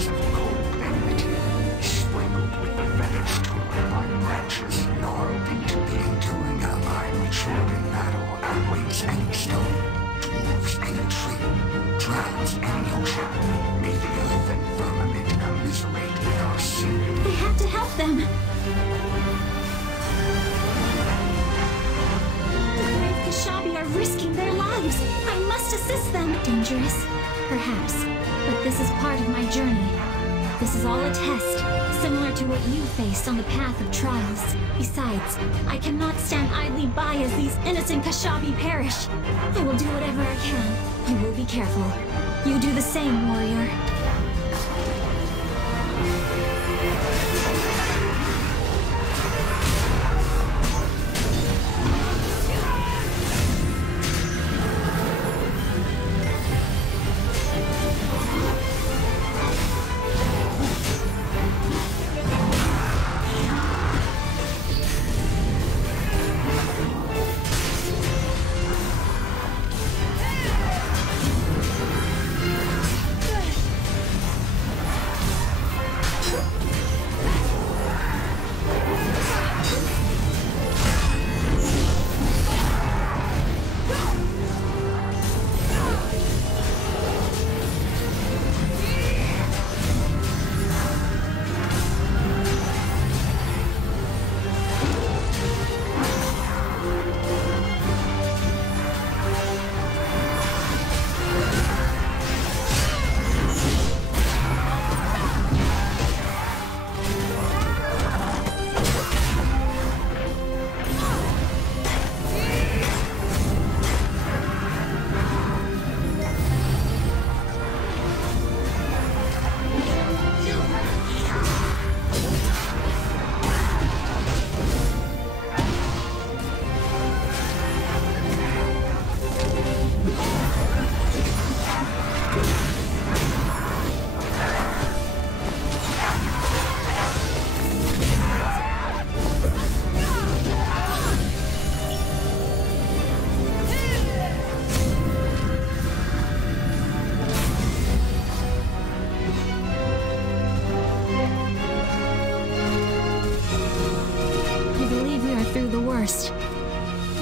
skies of cold enmity, sprinkled with the feathers torn by branches gnarled into the enduring ally matured in battle outweighs any stone, dwarfs any tree, drowns any ocean. May the earth and firmament commiserate with our sin. They have to help them! The brave Khashabi are risking their lives! I must assist them! Dangerous? Perhaps. But this is part of my journey. This is all a test, similar to what you faced on the path of trials. Besides, I cannot stand idly by as these innocent Khashabi perish. I will do whatever I can. I will be careful. You do the same, warrior.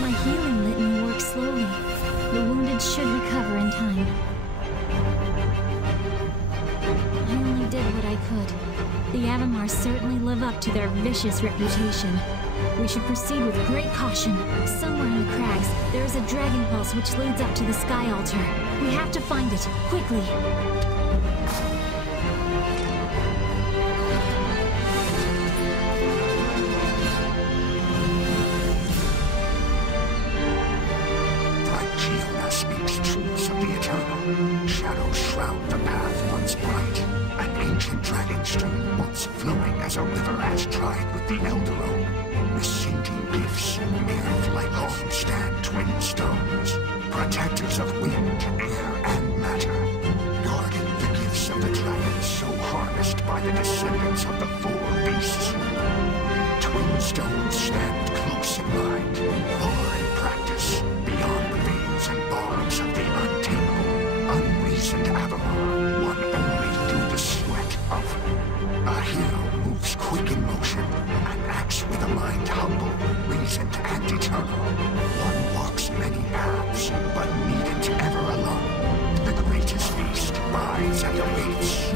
My healing litany works slowly. The wounded should recover in time. I only did what I could. The Avamar certainly live up to their vicious reputation. We should proceed with great caution. Somewhere in the crags, there is a dragon pulse which leads up to the sky altar. We have to find it, quickly. Shadows shroud the path once bright. An ancient dragon stream once flowing as a river has tried with the Elder Oak. Receding gifts, mere like home stand twin stones, protectors of wind, air, and matter, guarding the gifts of the dragon so harnessed by the descendants of the four beasts. Twin stones stand close in mind, far in practice, beyond the veins and barbs of the untamable. Unreasoned Avamar, one only through the sweat of a hero moves quick in motion, and acts with a mind humble, reasoned, and eternal. One walks many paths, but needn't ever alone. The greatest beast bides and awaits.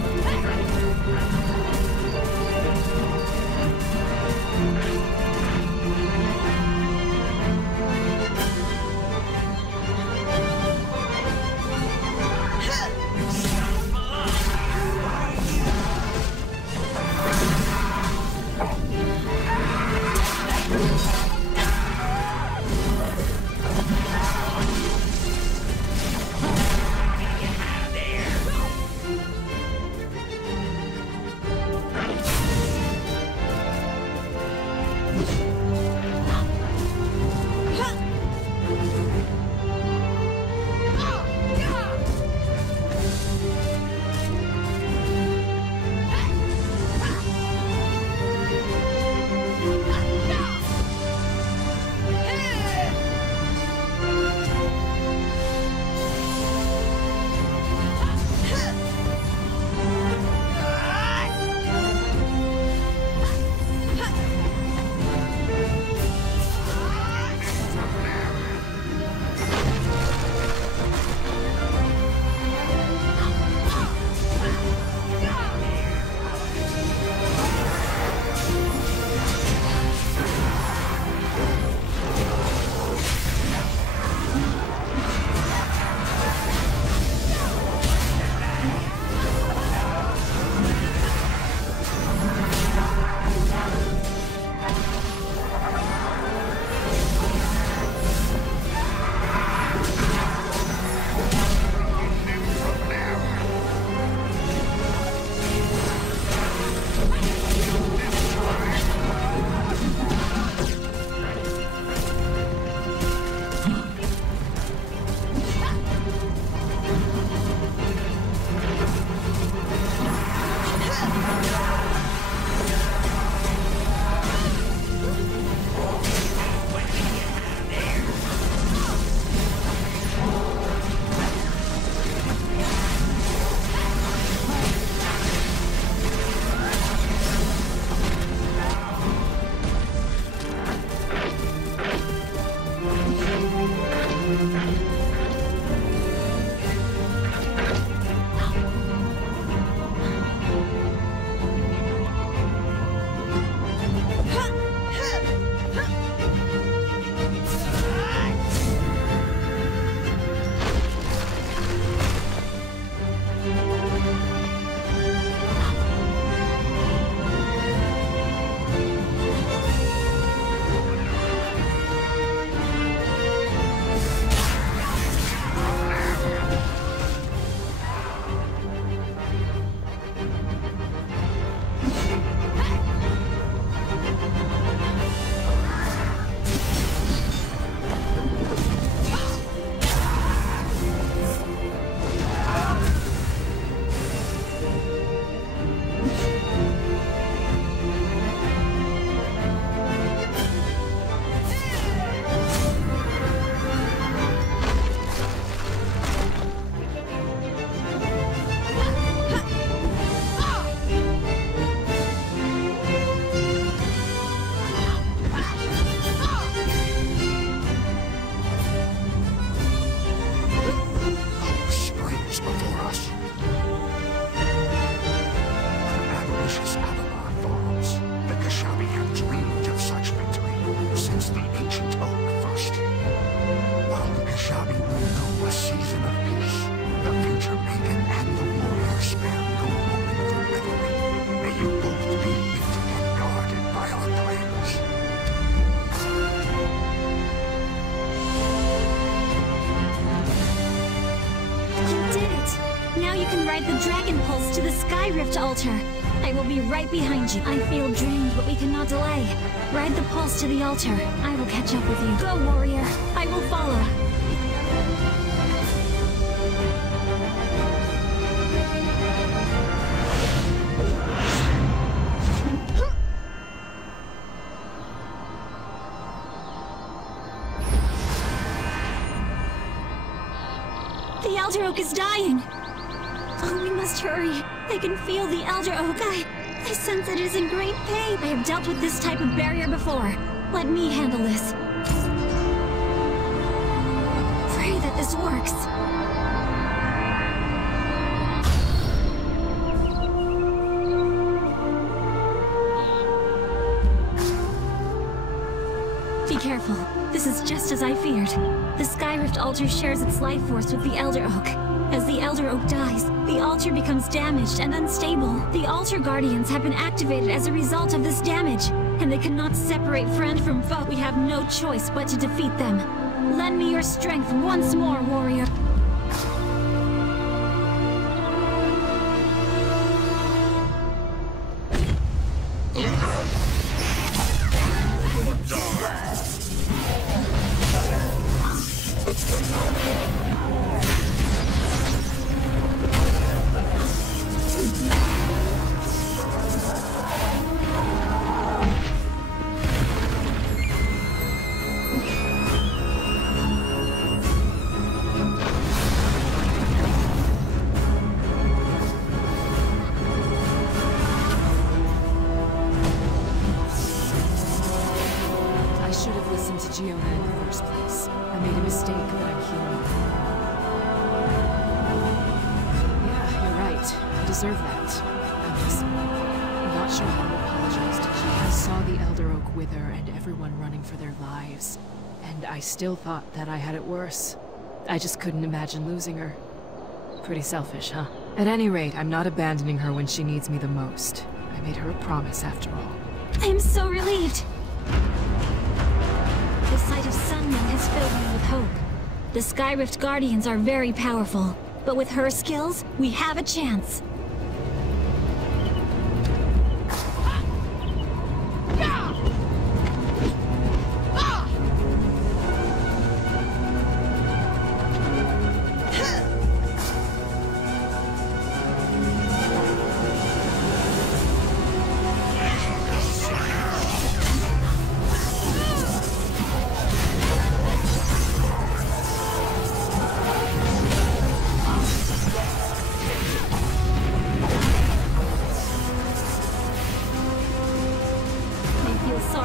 you can ride the Dragon Pulse to the Sky Rift altar. I will be right behind you. I feel drained, but we cannot delay. Ride the pulse to the altar. I will catch up with you. Go, warrior. I will follow. The Elder Oak is dying! Oh, we must hurry. I can feel the Elder Oak. I sense it is in great pain. I have dealt with this type of barrier before. Let me handle this. Pray that this works. Be careful. This is just as I feared. The Skyrift altar shares its life force with the Elder Oak. As the Elder Oak dies, the altar becomes damaged and unstable. The altar guardians have been activated as a result of this damage, and they cannot separate friend from foe. We have no choice but to defeat them. Lend me your strength once more, warrior. Jyonna in the first place. I made a mistake, but I'm here. Yeah, you're right. I deserve that. I'm not sure how to apologize to Jyonna. I saw the Elder Oak wither and everyone running for their lives. And I still thought that I had it worse. I just couldn't imagine losing her. Pretty selfish, huh? At any rate, I'm not abandoning her when she needs me the most. I made her a promise after all. I am so relieved. The sight of Sunyung has filled me with hope. The Skyrift Guardians are very powerful, but with her skills, we have a chance.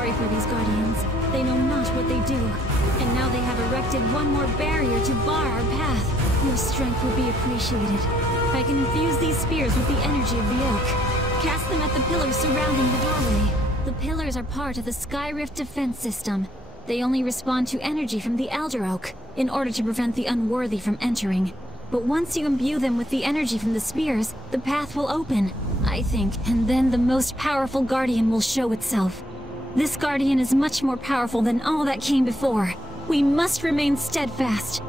For these guardians. They know not what they do, and now they have erected one more barrier to bar our path. Your strength will be appreciated. I can infuse these spears with the energy of the oak. Cast them at the pillars surrounding the doorway. The pillars are part of the Skyrift defense system. They only respond to energy from the Elder Oak, in order to prevent the unworthy from entering. But once you imbue them with the energy from the spears, the path will open, I think, and then the most powerful guardian will show itself. This guardian is much more powerful than all that came before. We must remain steadfast.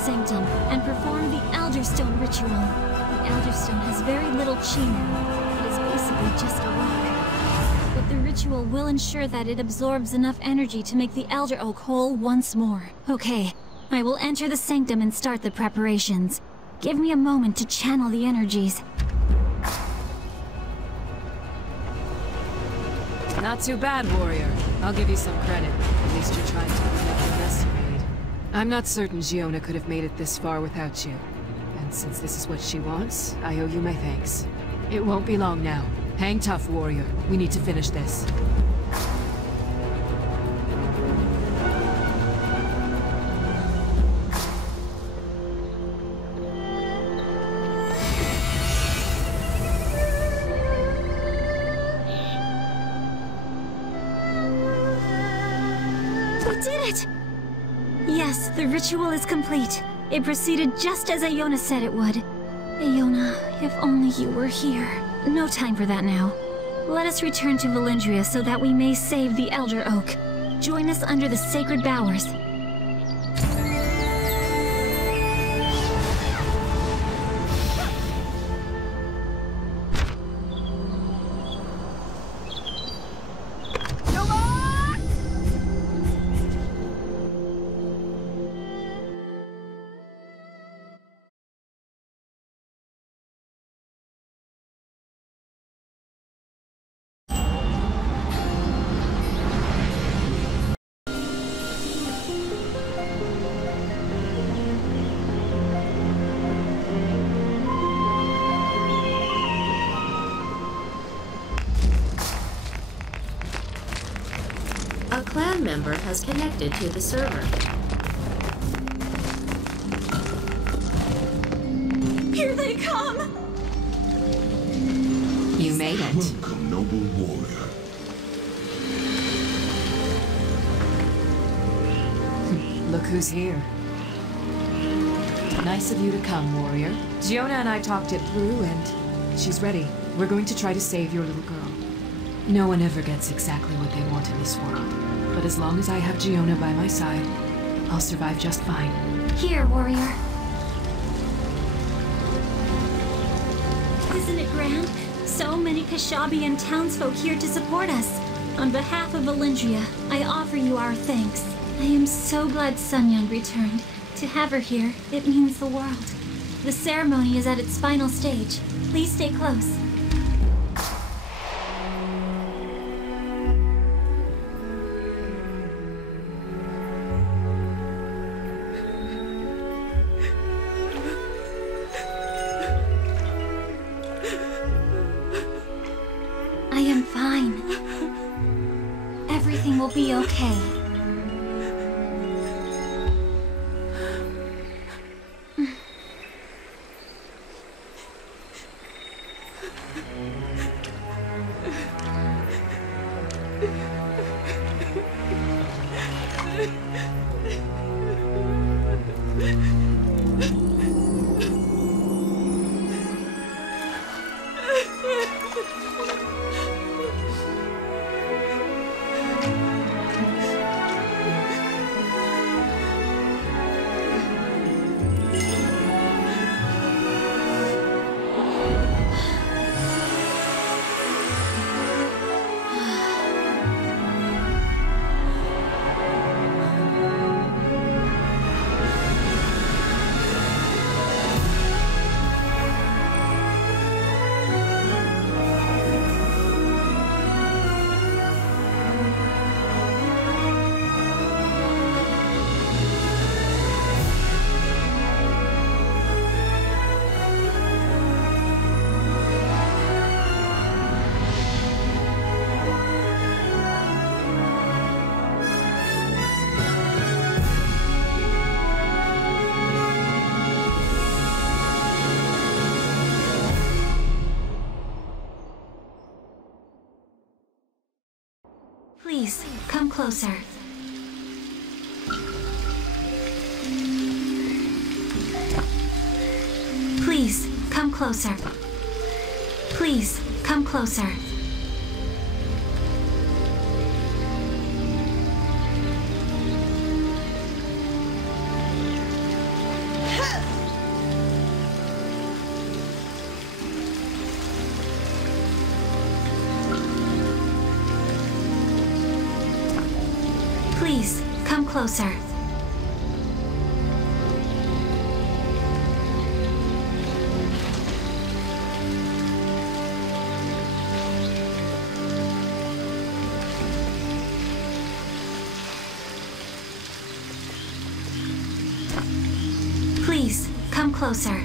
sanctum and perform the Elderstone ritual. The Elderstone has very little chi now. It is basically just a rock. But the ritual will ensure that it absorbs enough energy to make the Elder Oak whole once more. Okay, I will enter the sanctum and start the preparations. Give me a moment to channel the energies. Not too bad, warrior. I'll give you some credit. At least you're trying to make the best you made. I'm not certain Jyonna could have made it this far without you. And since this is what she wants, I owe you my thanks. It won't be long now. Hang tough, warrior. We need to finish this. Yes, the ritual is complete. It proceeded just as Jyonna said it would. Jyonna, if only you were here. No time for that now. Let us return to Valindria so that we may save the Elder Oak. Join us under the sacred bowers. A clan member has connected to the server. Here they come! You made it. Welcome, noble warrior. Look who's here. Nice of you to come, warrior. Jyonna and I talked it through, and she's ready. We're going to try to save your little girl. No one ever gets exactly what they want in this world. But as long as I have Jyonna by my side, I'll survive just fine. Here, warrior. Isn't it grand? So many Khashabi and townsfolk here to support us. On behalf of Valindria, I offer you our thanks. I am so glad Sunyung returned. To have her here, it means the world. The ceremony is at its final stage. Please stay close. I am fine. Everything will be okay. Please, come closer. Please, come closer. Please, come closer. Please, come closer. Please, come closer.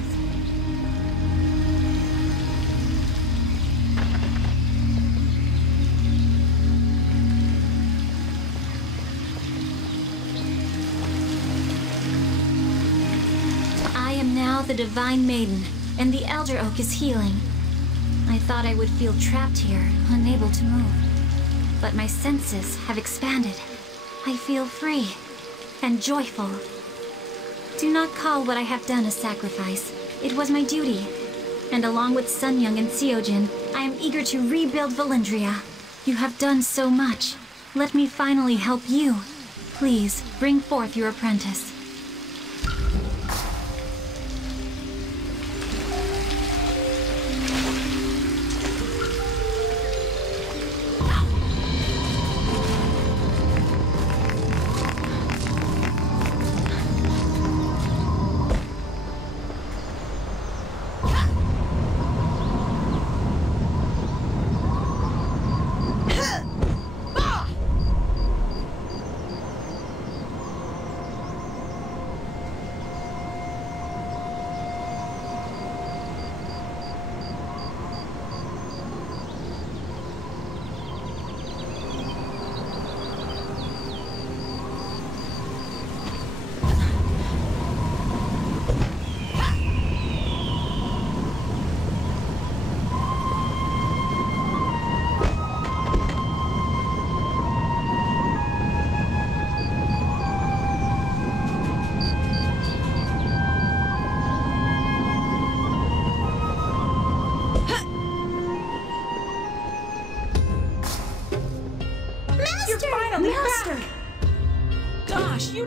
I am now the Divine Maiden, and the Elder Oak is healing. I thought I would feel trapped here, unable to move. But my senses have expanded. I feel free and joyful. Do not call what I have done a sacrifice. It was my duty. And along with Sunyung and Seojin, I am eager to rebuild Valindria. You have done so much. Let me finally help you. Please, bring forth your apprentice.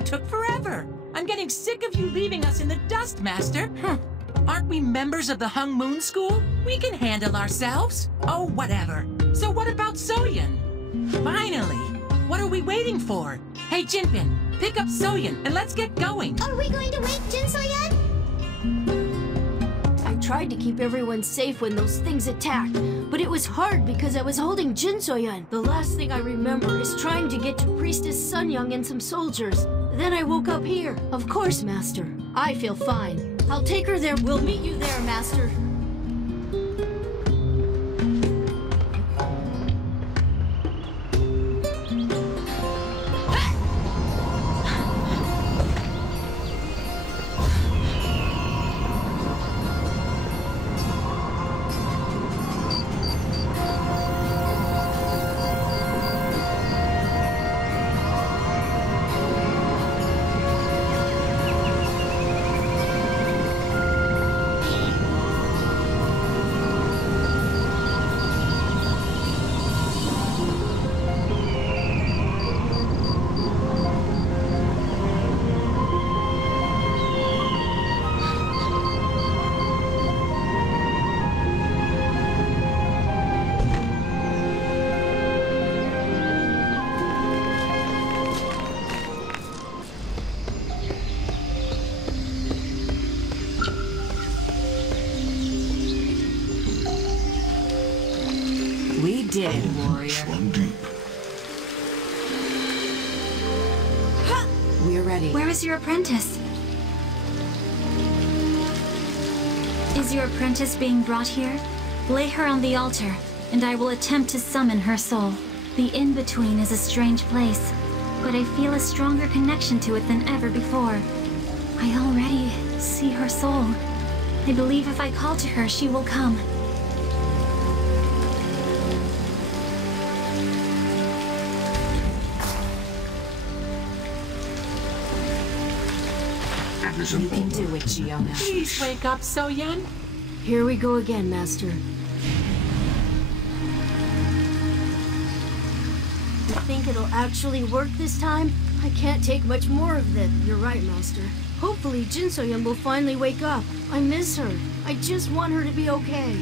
Took forever. I'm getting sick of you leaving us in the dust, Master. Aren't we members of the Hung Moon School? We can handle ourselves. Oh, whatever. So what about Soyun? Finally. What are we waiting for? Hey, Jinpin, pick up Soyun and let's get going. Are we going to wake Jinsoyun? I tried to keep everyone safe when those things attacked, but it was hard because I was holding Jinsoyun. The last thing I remember is trying to get to Priestess Sunyung and some soldiers. Then I woke up here. Of course, Master. I feel fine. I'll take her there. We'll meet you there, Master. Did, warrior. Swung deep. We're ready. Where is your apprentice? Is your apprentice being brought here? Lay her on the altar, and I will attempt to summon her soul. The in-between is a strange place, but I feel a stronger connection to it than ever before. I already see her soul. I believe if I call to her, she will come. You can do it, Jyonna. Please wake up, Soyun. Here we go again, Master. You think it'll actually work this time? I can't take much more of this. You're right, Master. Hopefully Jinsoyun will finally wake up. I miss her. I just want her to be okay.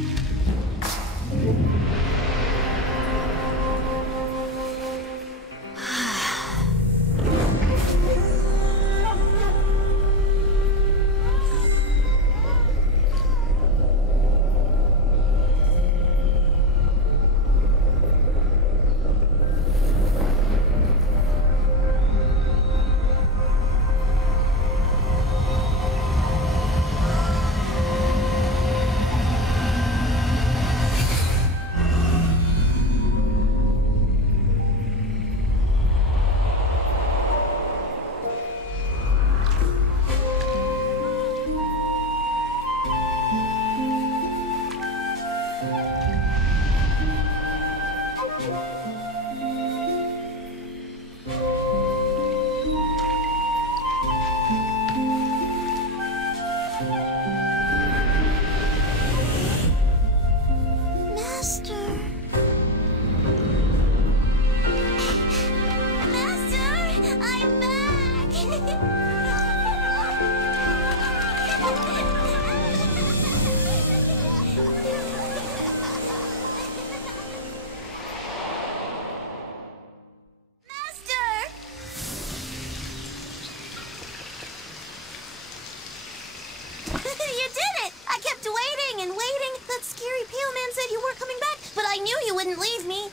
wouldn't leave me.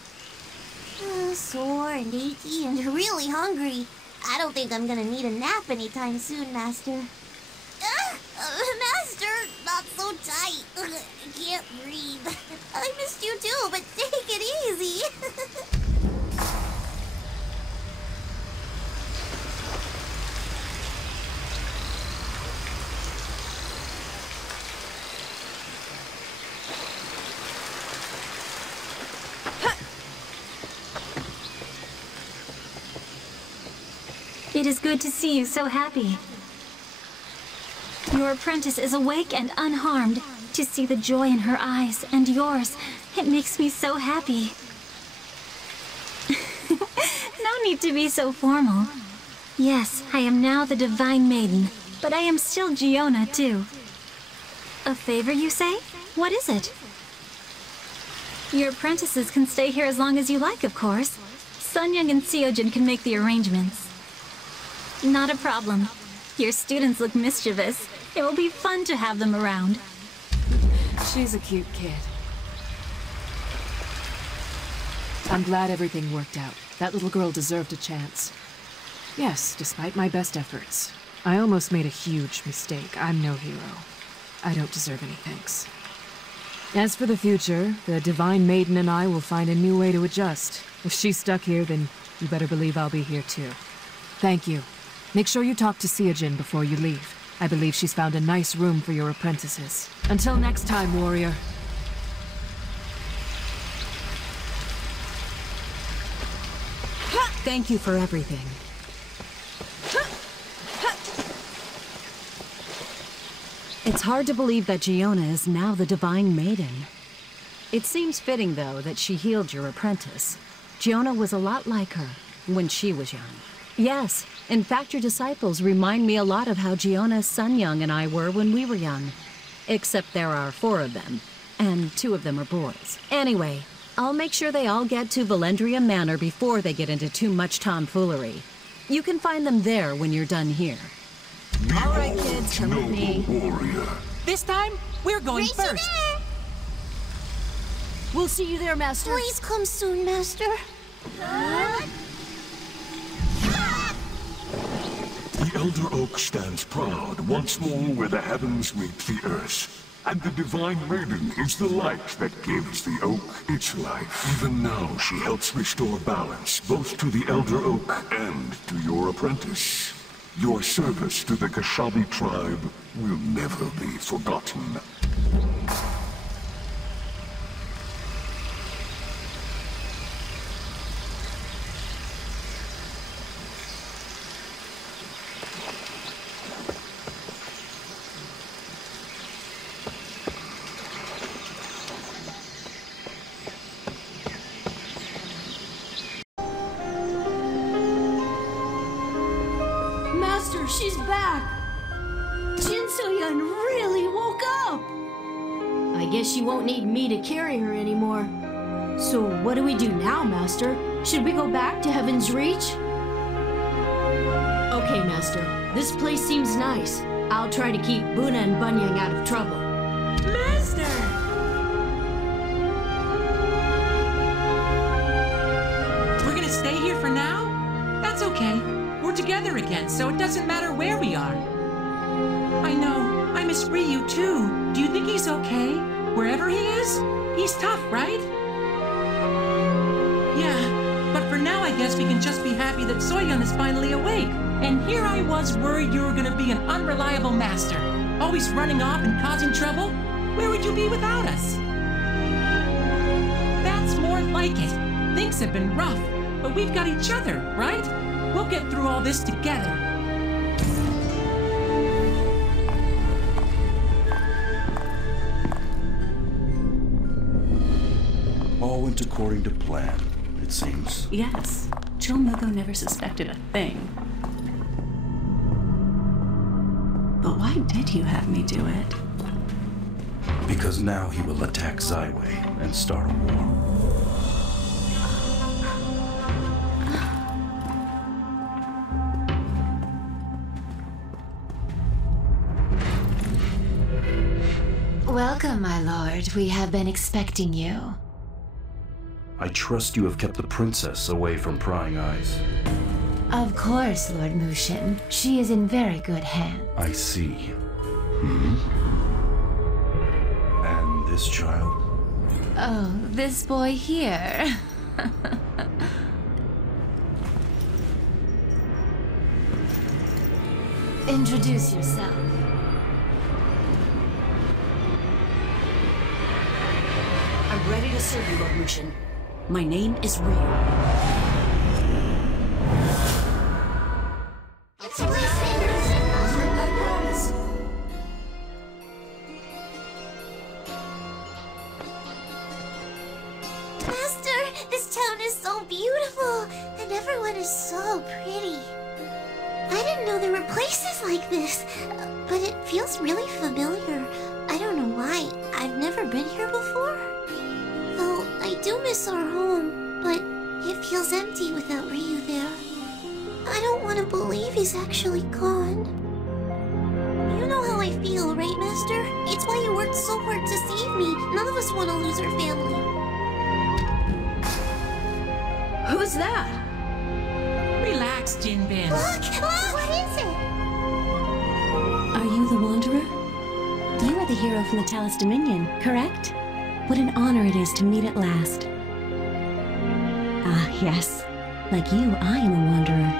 Sore and achy and really hungry. I don't think I'm gonna need a nap anytime soon, Master. Master, not so tight. I can't breathe. I missed you too, but take it easy. It is good to see you so happy. Your apprentice is awake and unharmed. To see the joy in her eyes and yours, it makes me so happy. No need to be so formal. Yes, I am now the Divine Maiden, but I am still Jyonna too. A favor, you say? What is it? Your apprentices can stay here as long as you like, of course. Sunyung and Seojin can make the arrangements. Not a problem. Your students look mischievous. It will be fun to have them around. She's a cute kid. I'm glad everything worked out. That little girl deserved a chance. Yes, despite my best efforts. I almost made a huge mistake. I'm no hero. I don't deserve any thanks. As for the future, the Divine Maiden and I will find a new way to adjust. If she's stuck here, then you better believe I'll be here too. Thank you. Make sure you talk to Seojin before you leave. I believe she's found a nice room for your apprentices. Until next time, warrior. Thank you for everything. It's hard to believe that Jyonna is now the Divine Maiden. It seems fitting, though, that she healed your apprentice. Jyonna was a lot like her when she was young. Yes, in fact, your disciples remind me a lot of how Jyonna, Sunyung, and I were when we were young. Except there are 4 of them, and 2 of them are boys. Anyway, I'll make sure they all get to Valendria Manor before they get into too much tomfoolery. You can find them there when you're done here. All right, kids, come with me. Warrior. This time, we're going first. We'll see you there, Master. Please come soon, Master. The Elder Oak stands proud once more where the heavens meet the earth. And the Divine Maiden is the light that gives the oak its life. Even now she helps restore balance both to the Elder Oak and to your apprentice. Your service to the Khashabi tribe will never be forgotten. Master, she's back! Jinsoyun really woke up! I guess she won't need me to carry her anymore. So what do we do now, Master? Should we go back to Heaven's Reach? Okay, Master. This place seems nice. I'll try to keep Buna and Bunyang out of trouble. Master! We're gonna stay here for now? That's okay. We're together again, so it doesn't matter where we are. I know. I miss Ryu, too. Do you think he's okay? Wherever he is? He's tough, right? Yeah, but for now I guess we can just be happy that Soyun is finally awake. And here I was worried you were gonna be an unreliable master. Always running off and causing trouble. Where would you be without us? That's more like it. Things have been rough, but we've got each other, right? We'll get through all this together. All went according to plan, it seems. Yes. Chol Mugo never suspected a thing. But why did you have me do it? Because now he will attack Zyway and start a war. Welcome, my lord. We have been expecting you. I trust you have kept the princess away from prying eyes. Of course, Lord Mushin. She is in very good hands. I see. And this child? Oh, this boy here. Introduce yourself. I'm ready to serve you, Lord Mushin. My name is Ryu. I promise. Master, this town is so beautiful, and everyone is so pretty. I didn't know there were places like this, but it feels really familiar. I don't know why. I've never been here before. Though I do miss our home, but it feels empty without Ryu there. I don't want to believe he's actually gone. You know how I feel, right, Master? It's why you worked so hard to save me. None of us want to lose our family. Who's that? Relax, Jinbin. Look! What is it? Are you the Wanderer? You are the hero from the Talus Dominion, correct? What an honor it is to meet at last. Ah, yes. Like you, I am a Wanderer.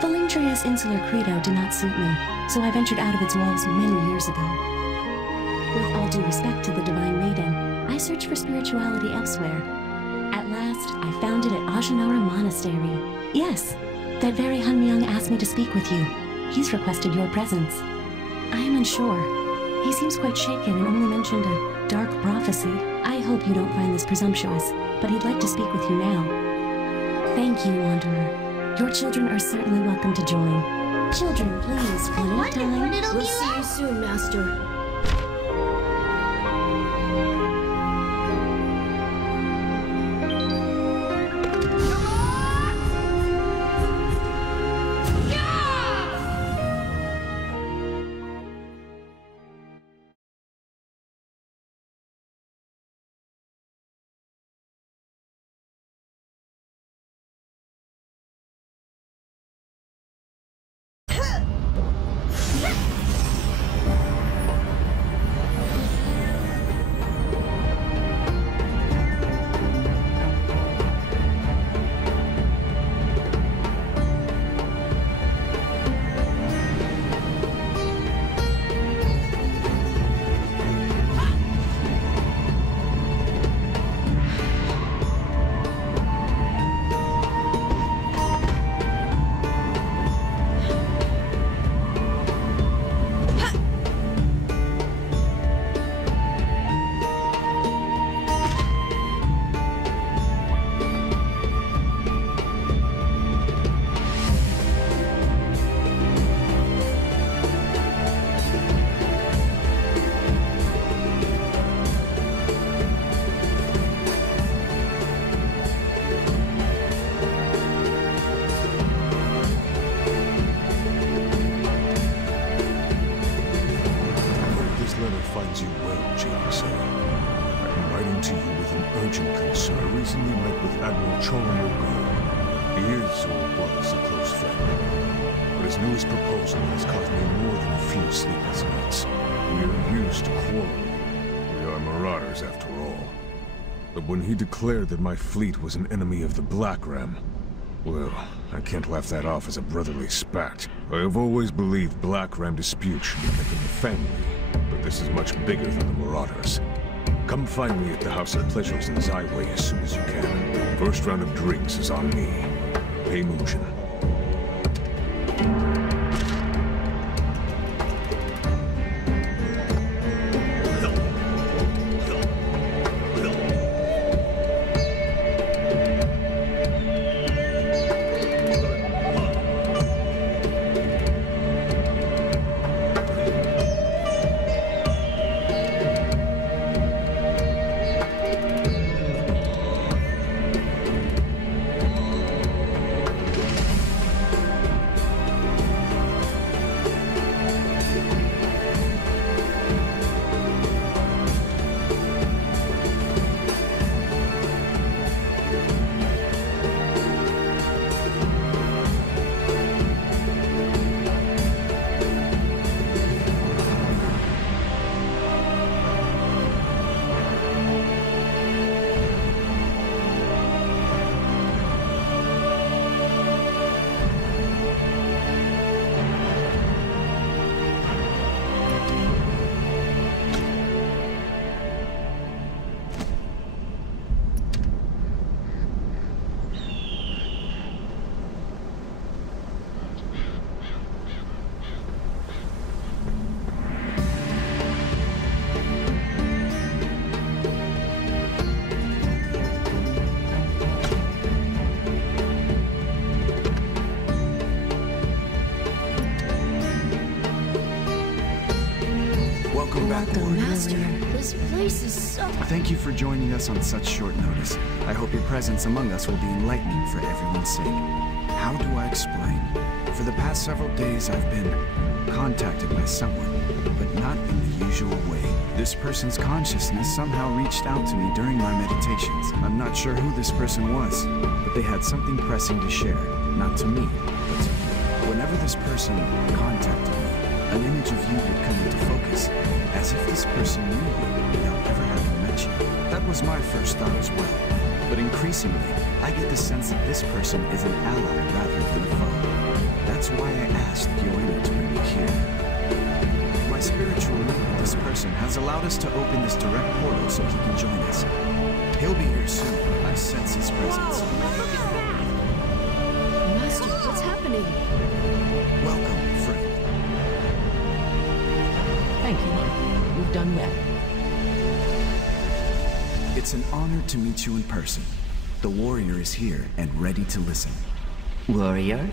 Valindria's insular credo did not suit me, so I ventured out of its walls many years ago. With all due respect to the Divine Maiden, I searched for spirituality elsewhere. At last, I found it at Ajanara Monastery. Yes, that very Hunmyung asked me to speak with you. He's requested your presence. I am unsure. He seems quite shaken and only mentioned a dark prophecy. I hope you don't find this presumptuous, but he'd like to speak with you now. Thank you, Wanderer. Your children are certainly welcome to join. Children, please, one at a time. We'll see you soon, Master. finds you well, Jinsoyun. I'm writing to you with an urgent concern. I recently met with Admiral Chol Mugo. He is, or was, a close friend. But his newest proposal has caused me more than a few sleepless nights. We are used to quarreling. We are marauders, after all. But when he declared that my fleet was an enemy of the Black Ram, well, I can't laugh that off as a brotherly spat. I have always believed Black Ram disputes should be kept in the family, but this is much bigger than the Marauders. Come find me at the House of Pleasures in Zaiwei as soon as you can. First round of drinks is on me. Hae Mujin. Welcome, Master. This place is so... Thank you for joining us on such short notice. I hope your presence among us will be enlightening for everyone's sake. How do I explain? For the past several days I've been contacted by someone, but not in the usual way. This person's consciousness somehow reached out to me during my meditations. I'm not sure who this person was, but they had something pressing to share. Not to me, but to you. Whenever this person contacted me, an image of you would come into focus, as if this person knew you without ever having met you. That was my first thought as well. But increasingly, I get the sense that this person is an ally rather than a foe. That's why I asked Jyonna to bring me here. My spiritual link with this person has allowed us to open this direct portal so he can join us. He'll be here soon. I sense his presence. Master, what's happening? Welcome, friend. Thank you. You've done well. It's an honor to meet you in person. The warrior is here and ready to listen. Warrior?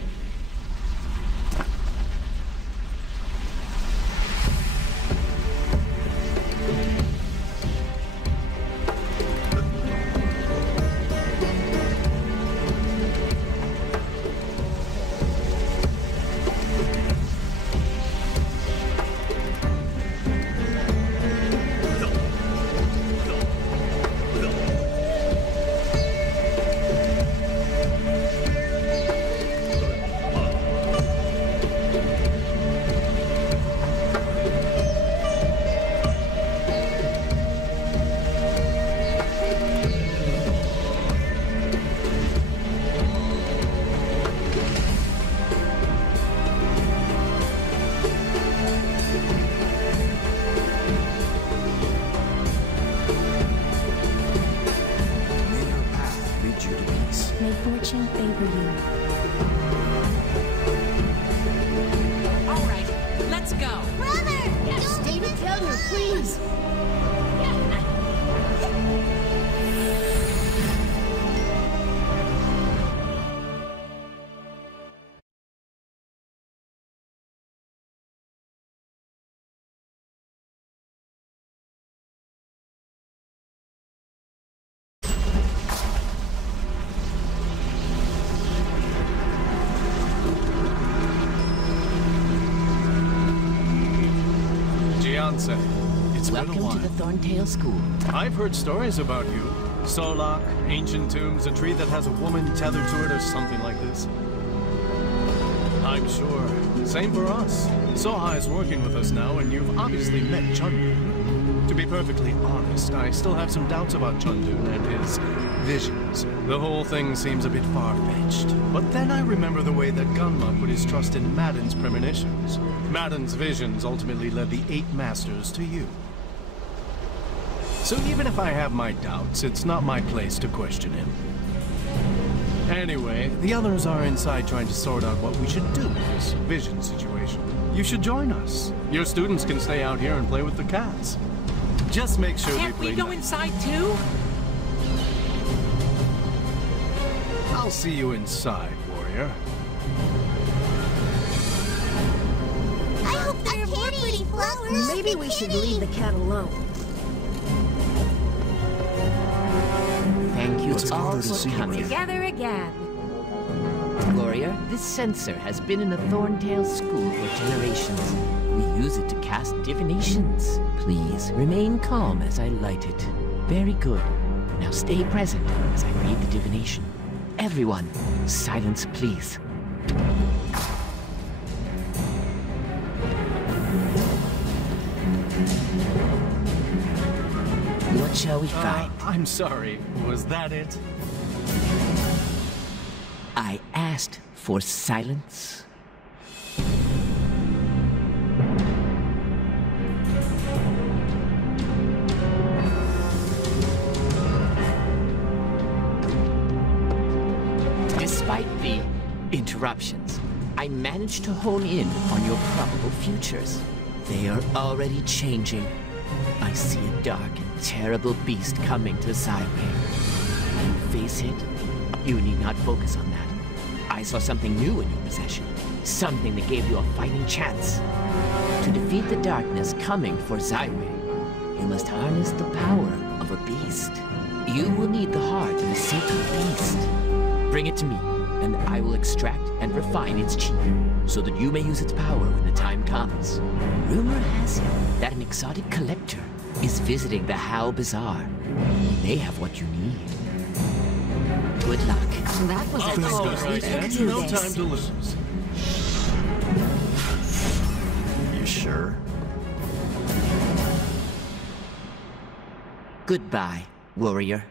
Fortune favor you. All right, let's go. Brother! Yes, stay together, please! It's Welcome been a while. to the Thorntail School. I've heard stories about you. Solak, ancient tombs, a tree that has a woman tethered to it or something like this. I'm sure. Same for us. Soha is working with us now, and you've obviously met Chundoon. To be perfectly honest, I still have some doubts about Chundoon and his visions. The whole thing seems a bit far-fetched. But then I remember the way that Gunwon put his trust in Maiden's premonitions. Maiden's visions ultimately led the 8 Masters to you. So even if I have my doubts, it's not my place to question him. Anyway, the others are inside trying to sort out what we should do with this vision situation. You should join us. Your students can stay out here and play with the cats. Just make sure Can't we go inside too? I'll see you inside, warrior. I hope there are more pretty flowers. Maybe we should leave the cat alone. Thank you It's an all honor to see for you, coming. Together again. Warrior, this sensor has been in the Thorntail School for generations. We use it to cast divinations. Please remain calm as I light it. Very good. Now stay present as I read the divination. Everyone, silence please. What shall we find? I'm sorry. Was that it? I asked for silence. Despite the interruptions, I managed to hone in on your probable futures. They are already changing. I see a dark and terrible beast coming to Zyway. You face it, you need not focus on that. I saw something new in your possession. Something that gave you a fighting chance. To defeat the darkness coming for Zyway, must harness the power of a beast. You will need the heart of a sacred beast. Bring it to me, and I will extract and refine its chi, so that you may use its power when the time comes. Rumor has it that an exotic collector is visiting the Hao Bazaar. He may have what you need. Good luck. That was a Right, and no time to lose. You sure? Goodbye, warrior.